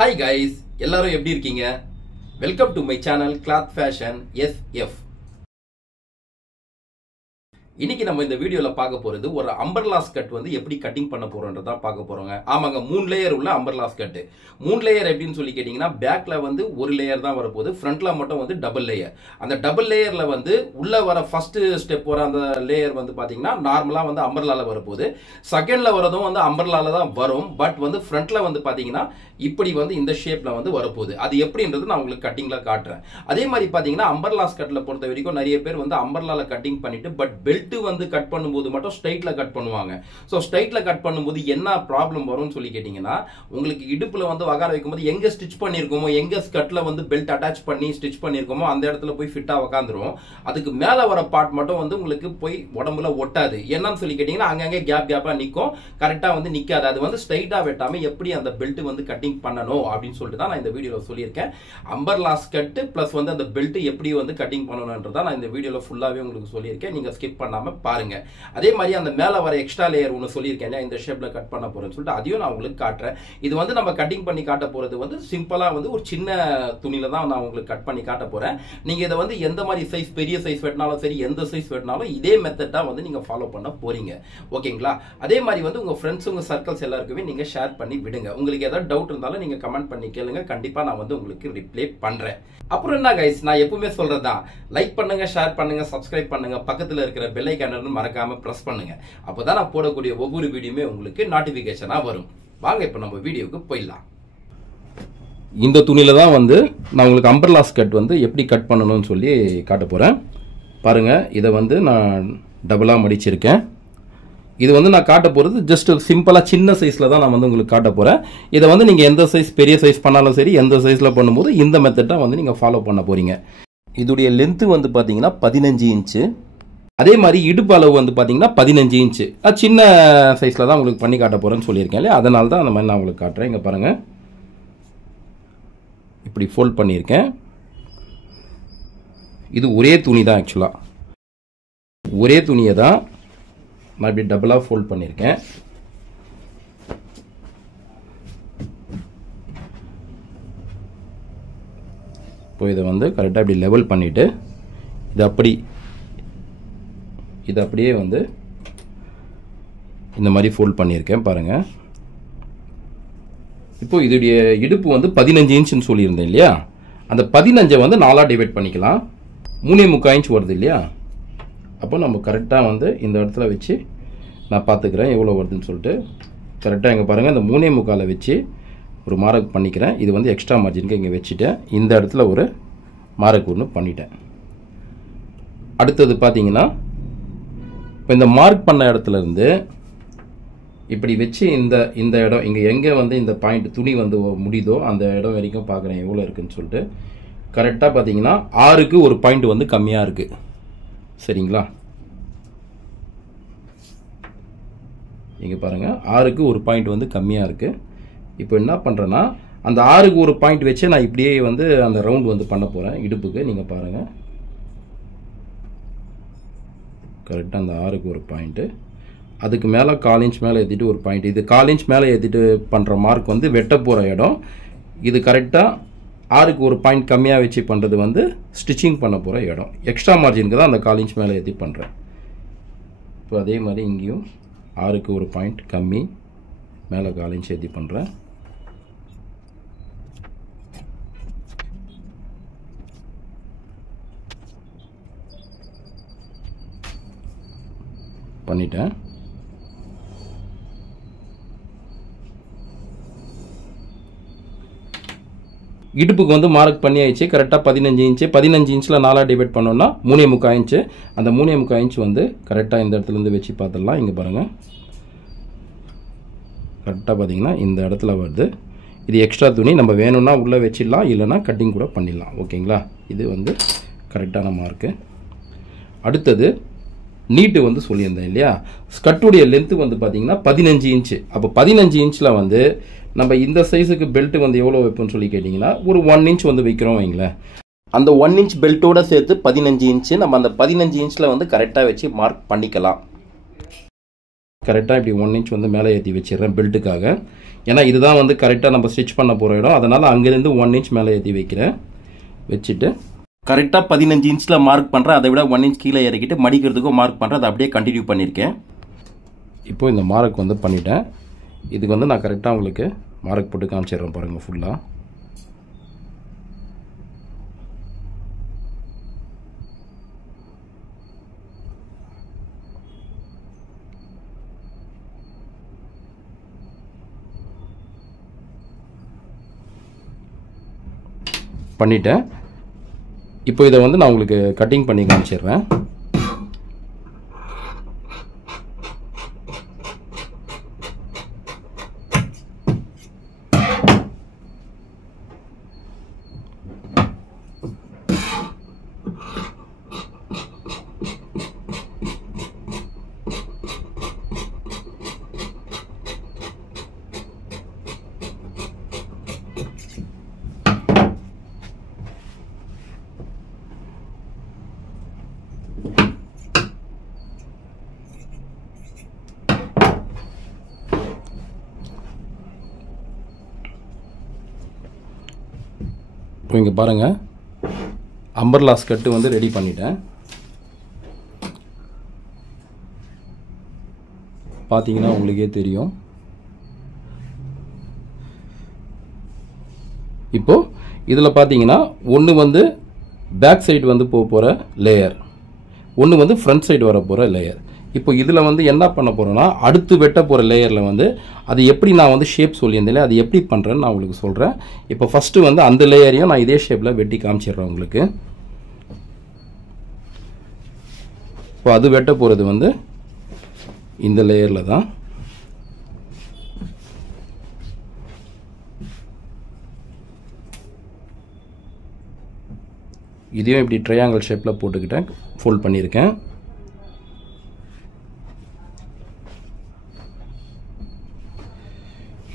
Hi guys, எல்லாரும் எப்படி இருக்கீங்க? Welcome to my channel Cloth Fashion SF. இன்னைக்கு நம்ம இந்த வீடியோல பார்க்க போறது ஒரு அம்பர்லா ஸ்கர்ட் வந்து எப்படி கட்டிங் பண்ண போறோம்ன்றத பார்க்க போறோங்க. ஆமாங்க, 3 லேயர் உள்ள அம்பர்லா ஸ்கர்ட். 3 லேயர் எப்படின்னு சொல்லி கேட்டிங்கன்னா பேக்ல வந்து ஒரு லேயர் தான் வரப்போகுது, ஃப்ரண்ட்ல மட்டும் வந்து டபுள் லேயர். அந்த டபுள் லேயர்ல வந்து உள்ள வர ஃபர்ஸ்ட் ஸ்டெப் வர அந்த லேயர் வந்து பாத்தீங்கன்னா நார்மலா வந்து அம்பர்லால வரப்போகுது. செகண்ட்ல வரதும் வந்து அம்பர்லால தான் வரும், பட் வந்து ஃப்ரண்ட்ல வந்து பாத்தீங்கன்னா இப்படி வந்து இந்த ஷேப்ல வந்து வரப்போகுது. அது எப்படின்றது நான் உங்களுக்கு கட்டிங்ல காட்டுறேன். அதே மாதிரி பாத்தீங்கன்னா அம்பர்லா ஸ்கர்ட்ல பொறுத்த வரைக்கும் நிறைய பேர் வந்து அம்பர்லால கட்டிங் பண்ணிட்டு பட் பெல்ட் வந்து கட் பண்ணும்போது மட்டும் ஸ்ட்ரைட்ல கட் பண்ணுவாங்க. சோ ஸ்ட்ரைட்ல கட் பண்ணும்போது என்ன ப்ராப்ளம் வரும்னு சொல்லி கேட்டீங்கன்னா, உங்களுக்கு இடுப்புல வந்து வகார வைக்கும்போது எங்க ஸ்டிச் பண்ணிருக்கோமோ, எங்க ஸ்கர்ட்ல வந்து பெல்ட் அட்டாச் பண்ணி ஸ்டிச் பண்ணிருக்கோமோ அந்த இடத்துல போய் ஃபிட்டா உட்காந்துரும். அதுக்கு மேல வர பார்ட் மட்டும் வந்து உங்களுக்கு போய் உடம்புல ஒட்டாது. என்னன்னு சொல்லி கேட்டீங்கன்னா அங்கங்க கேப்பா நிக்கும், கரெக்டா வந்து நிக்காது. அது வந்து ஸ்ட்ரைட்டா வெட்டாம எப்படி அந்த பெல்ட் வந்து கட்டிங் பண்ணணும் அப்படின்னு சொல்லிட்டு தான் நான் இந்த வீடியோல சொல்லியிருக்கேன். அம்பர்லா ஸ்கர்ட் பிளஸ் வந்து அந்த பெல்ட் எப்படி வந்து கட்டிங் பண்ணணும்ன்றத நான் இந்த வீடியோல ஃபுல்லாவே உங்களுக்கு சொல்லியிருக்கேன். நீங்க ஸ்கிப் பண்ணாம பாருங்க. அதே மாதிரி அந்த மேல வர எக்ஸ்ட்ரா லேயர் ஒன்னு சொல்லியிருக்கேன், இந்த ஷேப்ல கட் பண்ண போறேன்னு சொல்லிட்டு அதையும் நான் உங்களுக்கு காட்டுறேன். இது வந்து நம்ம கட்டிங் பண்ணி காட்ட போறது வந்து சிம்பிளா வந்து ஒரு சின்ன துணியில தான் நான் உங்களுக்கு கட் பண்ணி காட்ட போறேன். நீங்க இதை வந்து எந்த மாதிரி சைஸ், பெரிய சைஸ் வெட்டினாலும் சரி, எந்த சைஸ் வெட்டினாலும் இதே மெத்தட் தான் வந்து நீங்க ஃபாலோ பண்ண போறீங்க. ஓகேங்களா? அதே மாதிரி வந்து உங்க ஃப்ரெண்ட்ஸ், உங்க சர்க்கிள்ஸ் எல்லாருக்குமே நீங்க ஷேர் பண்ணி விடுங்க. உங்களுக்கு ஏதாவது டவுட் இருந்தாலும் நீங்க கமெண்ட் பண்ணி கேளுங்க, கண்டிப்பா நான் வந்து உங்களுக்கு ரிப்ளை பண்றேன். அப்புறம் என்ன கைஸ், நான் எப்பவுமே சொல்றதுதான், லைக் பண்ணுங்க, ஷேர் பண்ணுங்க, சப்ஸ்கிரைப் பண்ணுங்க, பக்கத்துல இருக்கிற பெல் ஐகானை மறக்காம பிரஸ் பண்ணுங்க. அப்பதான் நான் போடக்கூடிய ஒவ்வொரு வீடியோமே உங்களுக்கு நோட்டிபிகேஷனா வரும். வாங்க இப்ப நம்ம வீடியோக்கு போயிடலாம். இந்த துணியில தான் வந்து நான் உங்களுக்கு அம்பர்லா ஸ்கர்ட் வந்து எப்படி கட் பண்ணணும்னு சொல்லி காட்ட போறேன். பாருங்க, இதை வந்து நான் டபுளா மடிச்சிருக்கேன். இது வந்து நான் காட்ட போறது ஜஸ்ட் சிம்பிளா சின்ன சைஸ்ல தான் நான் வந்து உங்களுக்கு காட்ட போறேன். இதை வந்து நீங்க எந்த சைஸ், பெரிய சைஸ் பண்ணாலும் சரி, எந்த சைஸ்ல பண்ணும்போது இந்த மெத்தட் தான் வந்து நீங்க ஃபாலோ பண்ண போறீங்க. இதுடைய லென்த் வந்து பாத்தீங்கன்னா 15 இன்ச்சு. அதே மாதிரி இடுப்பு அளவு வந்து பாத்தீங்கன்னா 15 இன்ச்சு. சின்ன சைஸ்ல தான் உங்களுக்கு பண்ணி காட்ட போறேன்னு சொல்லியிருக்கேன் இல்லையா, அதனால தான் அந்த மாதிரி நான் உங்களுக்கு காட்டுறேன். இங்க பாருங்க, இப்படி ஃபோல்ட் பண்ணியிருக்கேன். இது ஒரே துணி தான், ஆக்சுவலா ஒரே துணியை தான் நான் இப்படி டபுளா ஃபோல்ட் பண்ணியிருக்கேன். இப்போ இதை வந்து கரெக்டாக இப்படி லெவல் பண்ணிட்டு இது அப்படியே வந்து இந்த மாதிரி ஃபோல்ட் பண்ணியிருக்கேன். பாருங்க, இப்போ இதோடைய இடுப்பு வந்து 15 இன்ச்சுன்னு சொல்லியிருந்தேன் இல்லையா, அந்த 15 வந்து 4 டிவைட் பண்ணிக்கலாம். 3.25 இன்ச் வருது இல்லையா, அப்போ நம்ம கரெக்டாக வந்து இந்த இடத்துல வச்சு நான் பார்த்துக்கிறேன் எவ்வளோ வருதுன்னு சொல்லிட்டு. கரெக்டாக இங்கே பாருங்கள், இந்த 3.25 வச்சு ஒரு மார்க் பண்ணிக்கிறேன். இது வந்து எக்ஸ்ட்ரா மார்ஜினுக்கு இங்கே வச்சுட்டேன். இந்த இடத்துல ஒரு மார்க் ஒன்று பண்ணிட்டேன். அடுத்தது பார்த்தீங்கன்னா, இப்போ இந்த மார்க் பண்ண இடத்துல இருந்து இப்படி வச்சு இந்த இடம் இங்கே எங்கே வந்து இந்த பாயிண்ட் துணி வந்து முடியுதோ அந்த இடம் வரைக்கும் பார்க்குறேன் எவ்வளோ இருக்குன்னு சொல்லிட்டு. கரெக்டாக பார்த்தீங்கன்னா 6க்கு ஒரு பாயிண்ட் வந்து கம்மியாக இருக்குது. சரிங்களா? இங்கே பாருங்கள், 6க்கு ஒரு பாயிண்ட் வந்து கம்மியாக இருக்குது. இப்போ என்ன பண்ணுறேன்னா, அந்த 6க்கு ஒரு பாயிண்ட் வச்சு நான் இப்படியே வந்து அந்த ரவுண்ட் வந்து பண்ண போகிறேன் இடுப்புக்கு. நீங்கள் பாருங்கள், கரெக்டாக அந்த 6க்கு ஒரு பாயிண்ட்டு, அதுக்கு மேலே 1/4 இன்ச் மேலே ஏற்றிட்டு ஒரு பாயிண்ட். இது 1/4 இன்ச் மேலே ஏற்றிட்டு பண்ணுற மார்க் வந்து வெட்ட போகிற இடம். இது கரெக்டாக 6க்கு ஒரு பாயிண்ட் கம்மியாக வச்சு பண்ணுறது வந்து ஸ்டிச்சிங் பண்ண போகிற இடம். எக்ஸ்ட்ரா மார்ஜினுக்கு தான் அந்த 1/4 இன்ச் மேலே ஏற்றி பண்ணுறேன். இப்போ அதே மாதிரி இங்கேயும் 6க்கு ஒரு பாயிண்ட் கம்மி, மேலே 1/4 இன்ச் ஏற்றி பண்ணுறேன். பண்ணிட்டேன். இடுப்புக்கு வந்து மார்க் பண்ணி ஆயிடுச்சு. கரெக்டாக 15 இன்ச்சு. 15 இன்ச்சில் 4 டிவைட் பண்ணோம்னா 3.25 இன்ச்சு. அந்த 3.25 இன்ச் வந்து கரெக்டாக இந்த இடத்துலேருந்து வச்சு பார்த்துடலாம். இங்கே பாருங்கள், கரெக்டாக பார்த்தீங்கன்னா இந்த இடத்துல வருது. இது எக்ஸ்ட்ரா துணி, நம்ம வேணும்னா உள்ளே வச்சிடலாம், இல்லைனா கட்டிங் கூட பண்ணிடலாம். ஓகேங்களா? இது வந்து கரெக்டான மார்க்கு. அடுத்தது நீட்டு வந்து சொல்லியிருந்தேன் இல்லையா, ஸ்கர்ட்டுடைய லென்த்து வந்து பார்த்தீங்கன்னா 15 இன்ச்சு. அப்போ 15 இன்ச்சில் வந்து நம்ம இந்த சைஸுக்கு பெல்ட் வந்து எவ்வளோ வைப்போம்னு சொல்லி கேட்டிங்கன்னா, ஒரு 1 இன்ச் வந்து வைக்கிறோம் வைங்களேன். அந்த 1 இன்ச் பெல்ட்டோட சேர்த்து 15 இன்ச்சு நம்ம அந்த 15 இன்ச்சில் வந்து கரெக்டாக வச்சு மார்க் பண்ணிக்கலாம். கரெக்டாக இப்படி 1 இன்ச் வந்து மேலே ஏற்றி வச்சிடுறேன் பெல்ட்டுக்காக. ஏன்னா இதுதான் வந்து கரெக்டாக நம்ம ஸ்டிச் பண்ண போகிற இடம். அதனால் அங்கேருந்து 1 இன்ச் மேலே ஏற்றி வைக்கிறேன். வச்சுட்டு கரெக்டாக 15 இன்ச்சில் மார்க் பண்ணுறேன். அதை விட 1 இன்ச் கீழே இறக்கிட்டு மடிக்கிறதுக்கும் மார்க் பண்ணுறேன். அதை அப்படியே கண்டினியூ பண்ணியிருக்கேன். இப்போது இந்த மார்க் வந்து பண்ணிட்டேன். இதுக்கு வந்து நான் கரெக்டாக உங்களுக்கு மார்க் போட்டு காமிச்சிடுறேன் பாருங்கள் ஃபுல்லாக. பண்ணிட்டேன். இப்போ இதை வந்து நான் உங்களுக்கு கட்டிங் பண்ணி காமிச்சிடுறேன். இப்போ இங்கே பாருங்கள், அம்பர்லா ஸ்கர்ட்டு வந்து ரெடி பண்ணிட்டேன். பார்த்தீங்கன்னா உங்களுக்கே தெரியும். இப்போது இதில் பார்த்தீங்கன்னா ஒன்று வந்து பேக் சைடு வந்து போகிற லேயர், ஒன்று வந்து ஃப்ரண்ட் சைடு வர போகிற லேயர். இப்போ இதில் வந்து என்ன பண்ண போகிறோன்னா, அடுத்து வெட்ட போகிற லேயரில் வந்து அது எப்படி நான் வந்து ஷேப் சொல்லியிருந்தேன், அது எப்படி பண்ணுறேன்னு நான் உங்களுக்கு சொல்கிறேன். இப்போ ஃபஸ்ட்டு வந்து அந்த லேயரையும் நான் இதே ஷேப்பில் வெட்டி காமிச்சிடுறேன் உங்களுக்கு. இப்போ அது வெட்ட போகிறது வந்து இந்த லேயரில் தான். இதையும் இப்படி ட்ரையாங்கிள் ஷேப்பில் போட்டுக்கிட்டேன், ஃபோல்ட் பண்ணியிருக்கேன்.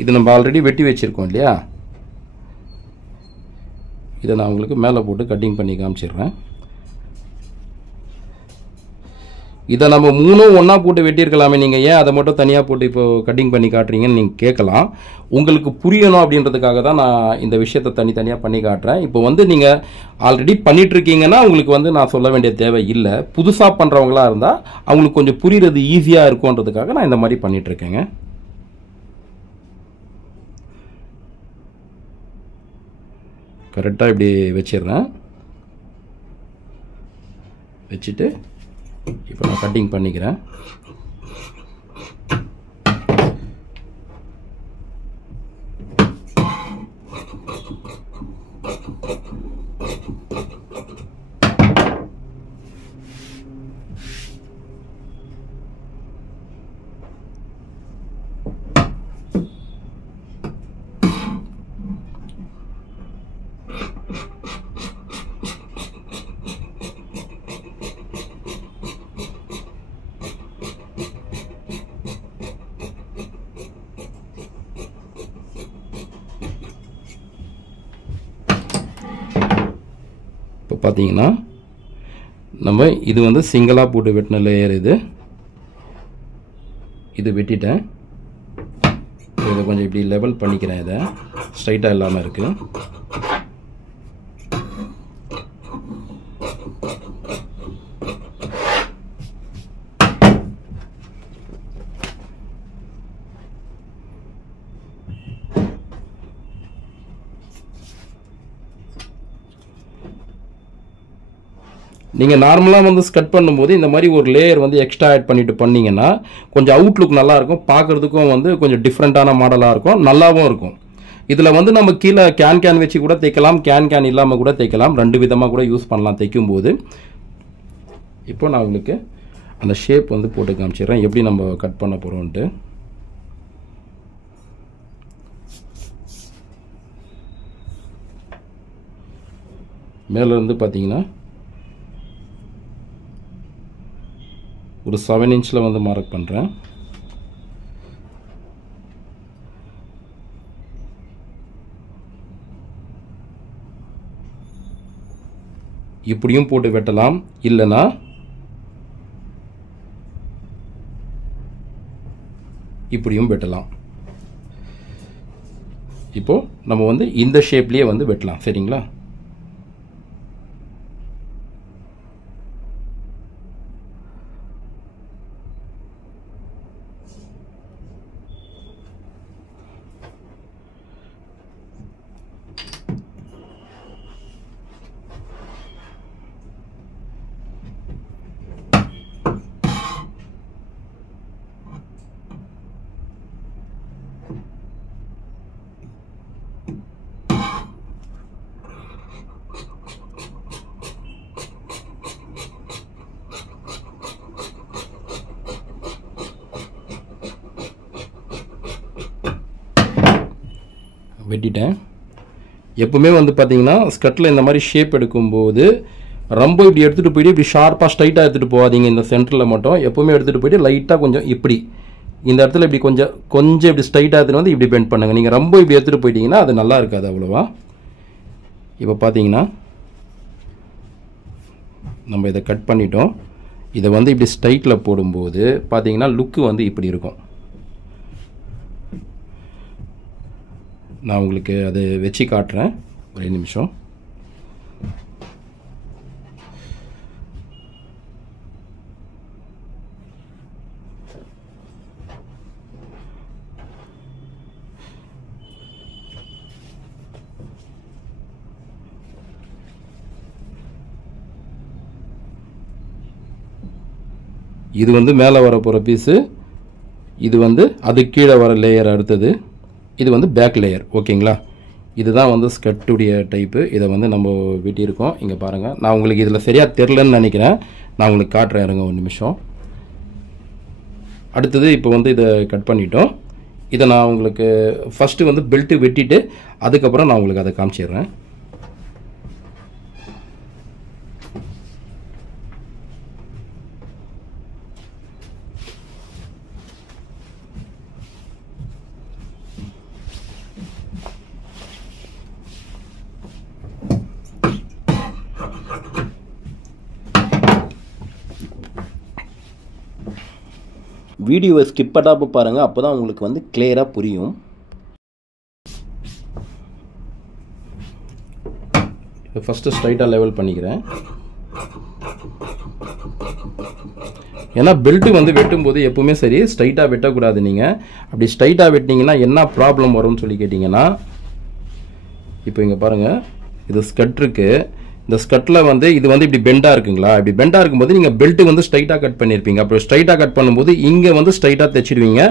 இது நம்ம ஆல்ரெடி வெட்டி வச்சுருக்கோம் இல்லையா, இதை நான் உங்களுக்கு மேலே போட்டு கட்டிங் பண்ணி காமிச்சிடுறேன். இதை நம்ம மூணும் ஒன்றா போட்டு வெட்டியிருக்கலாமே, நீங்கள் ஏன் அதை மட்டும் தனியாக போட்டு இப்போ கட்டிங் பண்ணி காட்டுறீங்கன்னு நீங்கள் கேட்கலாம். உங்களுக்கு புரியணும் அப்படின்றதுக்காக தான் நான் இந்த விஷயத்தை தனித்தனியாக பண்ணி காட்டுறேன். இப்போ வந்து நீங்கள் ஆல்ரெடி பண்ணிகிட்ருக்கீங்கன்னா உங்களுக்கு வந்து நான் சொல்ல வேண்டிய தேவை இல்லை. புதுசாக பண்ணுறவங்களாக இருந்தால் அவங்களுக்கு கொஞ்சம் புரிகிறது ஈஸியாக இருக்கும்ன்றதுக்காக நான் இந்த மாதிரி பண்ணிகிட்ருக்கேங்க. கரெக்டாக இப்படி வச்சிடுறேன். வச்சுட்டு இப்போ நான் கட்டிங் பண்ணிக்கிறேன். இப்போ பார்த்தீங்கன்னா நம்ம இது வந்து சிங்கிளாக போட்டு வெட்டின லேயர், இது வெட்டிட்டேன். இதை கொஞ்சம் இப்படி லெவல் பண்ணிக்கிறேன். இதை ஸ்ட்ரைட்டாக இல்லாமல் இருக்குது. நீங்கள் நார்மலாக வந்து ஸ்கட் பண்ணும்போது இந்த மாதிரி ஒரு லேயர் வந்து எக்ஸ்ட்ரா ஆட் பண்ணிட்டு பண்ணிங்கன்னா கொஞ்சம் அவுட்லுக் நல்லாயிருக்கும், பார்க்குறதுக்கும் வந்து கொஞ்சம் டிஃப்ரெண்ட்டான மாடலாக இருக்கும், நல்லாவும் இருக்கும். இதில் வந்து நம்ம கீழே கேன் வச்சு கூட தைக்கலாம், கேன் இல்லாமல் கூட தைக்கலாம், ரெண்டு விதமாக கூட யூஸ் பண்ணலாம் தைக்கும்போது. இப்போ நான் உங்களுக்கு அந்த ஷேப் வந்து போட்டு காமிச்சிடுறேன் எப்படி நம்ம கட் பண்ண போகிறோன்ட்டு. மேலேருந்து பார்த்தீங்கன்னா ஒரு 7 இன்ச்சில் வந்து மார்க் பண்ணுறேன். இப்படியும் போட்டு வெட்டலாம், இல்லைன்னா இப்படியும் வெட்டலாம். இப்போ நம்ம வந்து இந்த ஷேப்லயே வந்து வெட்டலாம். சரிங்களா? வெட்டிட்டேன். எப்பவுமே வந்து பார்த்தீங்கன்னா ஸ்கட்டில் இந்த மாதிரி ஷேப் எடுக்கும்போது ரொம்ப இப்படி எடுத்துகிட்டு போயிட்டு இப்படி ஷார்ப்பாக ஸ்ட்ரைட்டாக எடுத்துகிட்டு போகாதீங்க. இந்த சென்டரில் மட்டும் எப்போவுமே எடுத்துகிட்டு போயிட்டு லைட்டாக கொஞ்சம் இப்படி இந்த இடத்துல இப்படி கொஞ்சம் இப்படி ஸ்ட்ரைட்டாக எடுத்துகிட்டு வந்து இப்படி பெண்ட் பண்ணுங்கள். நீங்கள் ரொம்ப இப்படி எடுத்துகிட்டு போயிட்டீங்கன்னா அது நல்லா இருக்காது அவ்வளோவா. இப்போ பார்த்தீங்கன்னா நம்ம இதை கட் பண்ணிட்டோம். இதை வந்து இப்படி ஸ்ட்ரைட்டில் போடும்போது பார்த்தீங்கன்னா லுக்கு வந்து இப்படி இருக்கும். நான் உங்களுக்கு அதை வச்சு காட்டுறேன். ஒரே நிமிஷம். இது வந்து மேலே வர போகிற பீஸு, இது வந்து அது கீழே வர லேயர் அடுத்தது, இது வந்து பேக் லேயர். ஓகேங்களா? இதுதான் வந்து ஸ்கர்ட்டுடைய டைப்பு. இதை வந்து நம்ம வெட்டியிருக்கோம். இங்கே பாருங்கள். நான் உங்களுக்கு இதில் சரியாக தெரிலன்னு நினைக்கிறேன். நான் உங்களுக்கு காட்டுறேன். இருங்க ஒரு நிமிஷம். அடுத்தது இப்போ வந்து இதை கட் பண்ணிட்டோம். இதை நான் உங்களுக்கு ஃபஸ்ட்டு வந்து பெல்ட்டு வெட்டிட்டு அதுக்கப்புறம் நான் உங்களுக்கு அதை காமிச்சிடுறேன். வீடியோவை ஸ்கிப் பண்ணாமல் பாருங்கள். அப்போ தான் உங்களுக்கு வந்து கிளியராக புரியும். ஃபஸ்ட்டு ஸ்ட்ரைட்டாக லெவல் பண்ணிக்கிறேன். ஏன்னா பெல்ட்டு வந்து வெட்டும்போது எப்பவுமே சரி ஸ்ட்ரைட்டாக வெட்டக்கூடாது. நீங்கள் அப்படி ஸ்ட்ரைட்டாக வெட்டினீங்கன்னா என்ன ப்ராப்ளம் வரும்னு சொல்லி கேட்டிங்கன்னா, இப்போ இங்கே பாருங்கள், இது ஸ்கட் இருக்குது. இந்த ஸ்கட்டில் வந்து இது வந்து இப்படி பெண்டாக இருக்குங்களா? இப்படி பெண்டாக இருக்கும்போது நீங்கள் பெல்ட்டு வந்து ஸ்ட்ரைட்டாக கட் பண்ணியிருப்பீங்க. அப்போ ஸ்ட்ரைட்டாக கட் பண்ணும்போது இங்கே வந்து ஸ்ட்ரைட்டாக தைச்சிடுவீங்க.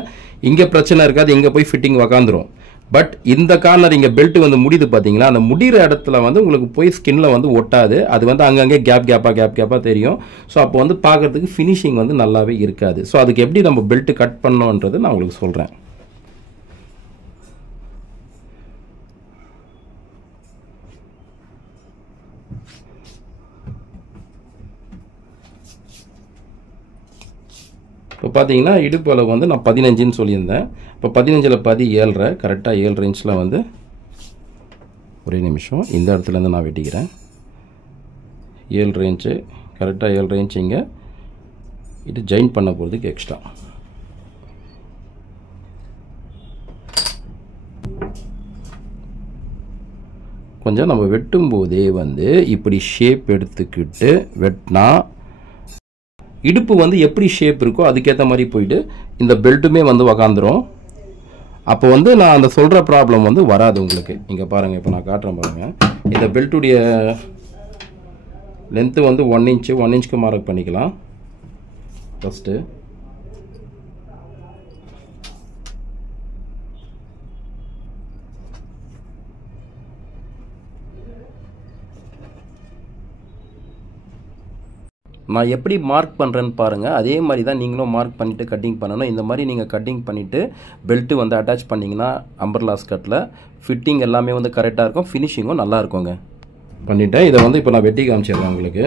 இங்கே பிரச்சனை இருக்காது, இங்கே போய் ஃபிட்டிங் உக்காந்துரும். பட் இந்த கார்னர் இங்கே பெல்ட் வந்து முடியுது பார்த்தீங்களா? அந்த முடிகிற இடத்துல வந்து உங்களுக்கு போய் ஸ்கின்ல வந்து ஒட்டாது. அது வந்து அங்கங்கே கேப்பாக தெரியும். ஸோ அப்போ வந்து பார்க்குறதுக்கு ஃபினிஷிங் வந்து நல்லாவே இருக்காது. ஸோ அதுக்கு எப்படி நம்ம பெல்ட்டு கட் பண்ணோன்றது நான் உங்களுக்கு சொல்கிறேன். இப்போ பார்த்தீங்கன்னா இடுப்பு அளவு வந்து நான் 15ன்னு சொல்லியிருந்தேன். இப்போ 15ல் பாதி 7.5, கரெக்டாக 7 இன்ச்சில் வந்து ஒரே நிமிஷம் இந்த இடத்துலேருந்து நான் வெட்டிக்கிறேன். 7 இன்ச்சு, கரெக்டாக 7 இன்ச்சு இங்கே இது ஜாயின் பண்ண போகிறதுக்கு எக்ஸ்ட்ரா. கொஞ்சம் நம்ம வெட்டும்போதே வந்து இப்படி ஷேப் எடுத்துக்கிட்டு வெட்டினா இடுப்பு வந்து எப்படி ஷேப் இருக்கோ அதுக்கேற்ற மாதிரி போயிட்டு இந்த பெல்ட்டுமே வந்து உக்காந்துரும். அப்போ வந்து நான் அந்த சொல்கிற ப்ராப்ளம் வந்து வராது உங்களுக்கு. இங்கே பாருங்கள், இப்போ நான் காட்டுறேன் பாருங்கள். இந்த பெல்ட்டுடைய லென்த்து வந்து 1 இன்ச்சுக்கு மார்க் பண்ணிக்கலாம். ஃபஸ்ட்டு நான் எப்படி மார்க் பண்ணுறேன்னு பாருங்கள். அதே மாதிரி தான் நீங்களும் மார்க் பண்ணிவிட்டு கட்டிங் பண்ணணும். இந்த மாதிரி நீங்கள் கட்டிங் பண்ணிவிட்டு பெல்ட்டு வந்து அட்டாச் பண்ணிங்கன்னா அம்பர்லா ஸ்கர்ட்டில் ஃபிட்டிங் எல்லாமே வந்து கரெக்டாக இருக்கும், ஃபினிஷிங்கும் நல்லா இருக்குங்க. பண்ணிவிட்டேன். இதை வந்து இப்போ நான் வெட்டி காமிச்சிடுறேன் உங்களுக்கு.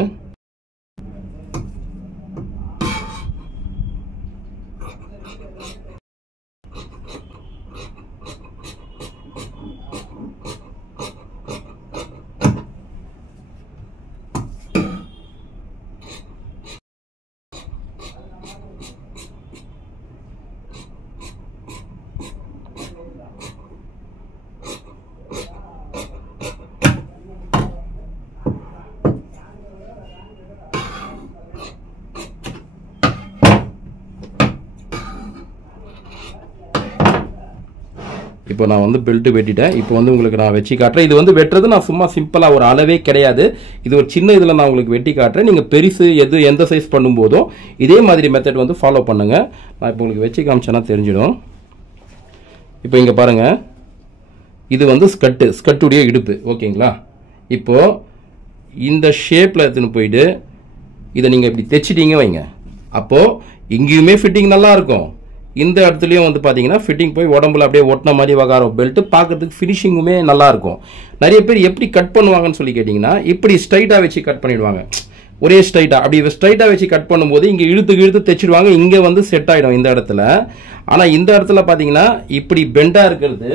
இப்போ நான் வந்து பெல்ட் வெட்டிட்டேன். இப்போ வந்து உங்களுக்கு நான் வச்சு காட்டுறேன். இது வந்து வெட்டுறது நான் சும்மா சிம்பிளா ஒரு அளவே கிடையாது. இது ஒரு சின்ன இதுல நான் உங்களுக்கு வெட்டி காட்டுறேன். நீங்க பெருசு எந்த சைஸ் பண்ணும்போதும் இதே மாதிரி மெத்தட் வந்து ஃபாலோ பண்ணுங்க. நான் இப்போ உங்களுக்கு வச்சு காமிச்சேன்னா தெரிஞ்சிடும். இப்போ இங்க பாருங்க, இது வந்து ஸ்கட்டுடைய இடுப்பு. ஓகேங்களா? இப்போ இந்த ஷேப்ல எடுத்துன்னு போயிட்டு இதை நீங்க இப்படி தைச்சிட்டீங்க வைங்க. அப்போ இங்கேயுமே ஃபிட்டிங் நல்லா இருக்கும். இந்த இடத்துலையும் வந்து பார்த்தீங்கன்னா ஃபிட்டிங் போய் உடம்புல அப்படியே ஒட்டின மாதிரி வகாரம் பெல்ட் பார்க்கறதுக்கு ஃபினிஷிங்குமே நல்லா இருக்கும். நிறைய பேர் எப்படி கட் பண்ணுவாங்கன்னு சொல்லி கேட்டிங்கன்னா, இப்படி ஸ்ட்ரைட்டாக வச்சு கட் பண்ணிடுவாங்க. ஒரே ஸ்ட்ரைட்டாக அப்படி ஸ்ட்ரைட்டாக வச்சு கட் பண்ணும்போது இங்கே இழுத்து தைச்சிடுவாங்க. இங்கே வந்து செட் ஆகிடும் இந்த இடத்துல. ஆனால் இந்த இடத்துல பார்த்தீங்கன்னா இப்படி பெண்டாக இருக்கிறது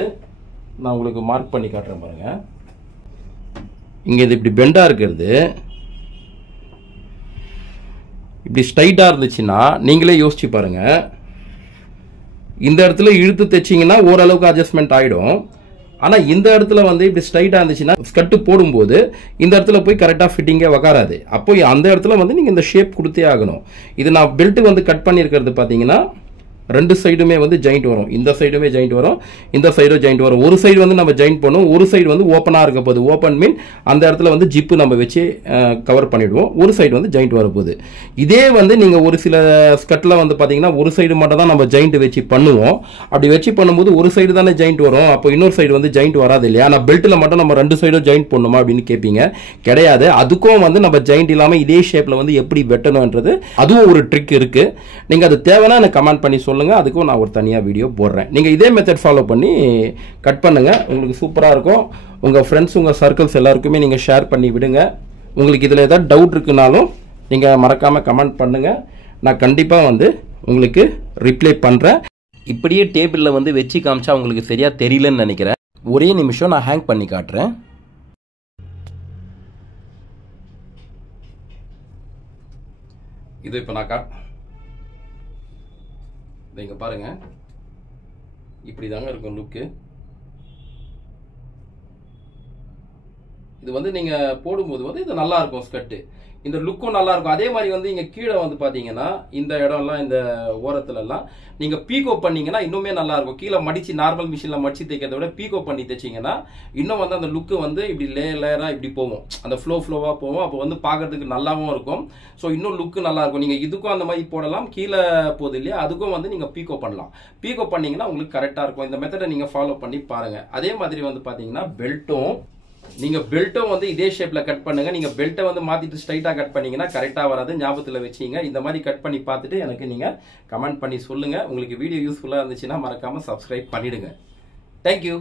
நான் உங்களுக்கு மார்க் பண்ணி காட்டுறேன் பாருங்க. இங்கே இது இப்படி பெண்டாக இருக்கிறது இப்படி ஸ்ட்ரைட்டாக இருந்துச்சுன்னா நீங்களே யோசிச்சு பாருங்க. இந்த இடத்துல இழுத்து தைச்சிங்கன்னா ஓரளவுக்கு அட்ஜஸ்ட்மெண்ட் ஆகிடும். ஆனால் இந்த இடத்துல வந்து இப்படி ஸ்ட்ரைட்டாக இருந்துச்சுன்னா ஸ்கட்டு போடும்போது இந்த இடத்துல போய் கரெக்டாக ஃபிட்டிங்கே வகாராது. அப்போ அந்த இடத்துல வந்து நீங்கள் இந்த ஷேப் கொடுத்தே ஆகணும். இது நான் பெல்ட் வந்து கட் பண்ணியிருக்கிறது பார்த்தீங்கன்னா ரெண்டு சைடுமே வந்து ஜாயிண்ட் வரும். இந்த சைடுமே ஜாயிண்ட் வரும், இந்த சைடும் ஜாயிண்ட் வரும். ஒரு சைடு வந்து நம்ம ஜாயிண்ட் பண்ணுவோம், ஒரு சைடு வந்து ஓப்பனாக இருக்க போகுது. ஓப்பன் மீன் அந்த இடத்துல வந்து ஜிப்பு நம்ம வச்சு கவர் பண்ணிவிடுவோம். ஒரு சைடு வந்து ஜாயிண்ட் வரப்போகுது. இதே வந்து நீங்கள் ஒரு சில ஸ்கட்டில் வந்து பார்த்தீங்கன்னா ஒரு சைடு மட்டும் தான் நம்ம ஜாயிண்ட் வச்சு பண்ணுவோம். அப்படி வச்சு பண்ணும்போது ஒரு சைடு தானே ஜாயிண்ட் வரும், அப்போ இன்னொரு சைடு வந்து ஜாயிண்ட் வராது இல்லையா? ஆனால் பெல்ட்டில் மட்டும் நம்ம ரெண்டு சைடும் ஜாயிண்ட் பண்ணுமா அப்படின்னு கேட்பீங்க. கிடையாது. அதுக்கும் வந்து நம்ம ஜாயிண்ட் இல்லாமல் இதே ஷேப்பில் வந்து எப்படி வெட்டணுன்றது அதுவும் ஒரு ட்ரிக் இருக்குது. நீங்கள் அது தேவைன்னா எனக்கு கமெண்ட் பண்ணி சொல்லுங்கள். அதுக்கும் நான் ஒரு தனியாக வீடியோ போடுறேன். நீங்கள் இதே மெத்தட் ஃபாலோ பண்ணி கட் பண்ணுங்கள். உங்களுக்கு சூப்பராக இருக்கும். உங்கள் ஃப்ரெண்ட்ஸ் உங்கள் சர்க்கிள்ஸ் எல்லாருக்குமே நீங்கள் ஷேர் பண்ணி விடுங்க. உங்களுக்கு இதில் ஏதாவது டவுட் இருக்குனாலும் நீங்கள் மறக்காமல் கமெண்ட் பண்ணுங்கள். நான் கண்டிப்பாக வந்து உங்களுக்கு ரிப்ளை பண்ணுறேன். இப்படியே டேபிளில் வந்து வச்சு காமிச்சா உங்களுக்கு சரியாக தெரியலன்னு நினைக்கிறேன். ஒரே நிமிஷம் நான் ஹேங் பண்ணி காட்டுறேன். இது இப்போ நான் இங்க பாருங்க, இப்படி தாங்க இருக்கும் லுக்கு. இது வந்து நீங்க போடும்போது வந்து இது நல்லா இருக்கும். ஸ்கர்ட் இந்த லுக்கும் நல்லா இருக்கும். அதே மாதிரி வந்து இங்க கீழே வந்து பாத்தீங்கன்னா இந்த இடம்லாம் இந்த ஓரத்துல எல்லாம் நீங்க பீகோ பண்ணீங்கன்னா இன்னுமே நல்லா இருக்கும். கீழே மடிச்சு நார்மல் மிஷின்ல மடிச்சு தைக்கிறத விட பீகோ பண்ணி தைச்சிங்கன்னா இன்னும் வந்து அந்த லுக்கு வந்து இப்படி லேயரா இப்படி போகும். அந்த ஃப்ளோவா போகும். அப்போ வந்து பாக்குறதுக்கு நல்லாவும் இருக்கும். ஸோ இன்னும் லுக்கு நல்லா இருக்கும். நீங்க இதுக்கும் அந்த மாதிரி போடலாம். கீழே போகுது இல்லையா, அதுக்கும் வந்து நீங்க பீகோ பண்ணலாம். பீகோ பண்ணீங்கன்னா உங்களுக்கு கரெக்டா இருக்கும். இந்த மெத்தடை நீங்க ஃபாலோ பண்ணி பாருங்க. அதே மாதிரி வந்து பாத்தீங்கன்னா பெல்ட்டும் வந்து இதே ஷேப்ல கட் பண்ணுங்க. நீங்க பெல்ட்டை வந்து மாத்திட்டு ஸ்ட்ரைட்டா கட் பண்ணீங்கன்னா கரெக்டா வராது. ஞாபகத்துல வச்சீங்க. இந்த மாதிரி கட் பண்ணி பார்த்துட்டு எனக்கு நீங்க கமெண்ட் பண்ணி சொல்லுங்க. உங்களுக்கு வீடியோ யூஸ்ஃபுல்லா இருந்துச்சுன்னா மறக்காம சப்ஸ்கிரைப் பண்ணிடுங்க. தேங்க்யூ.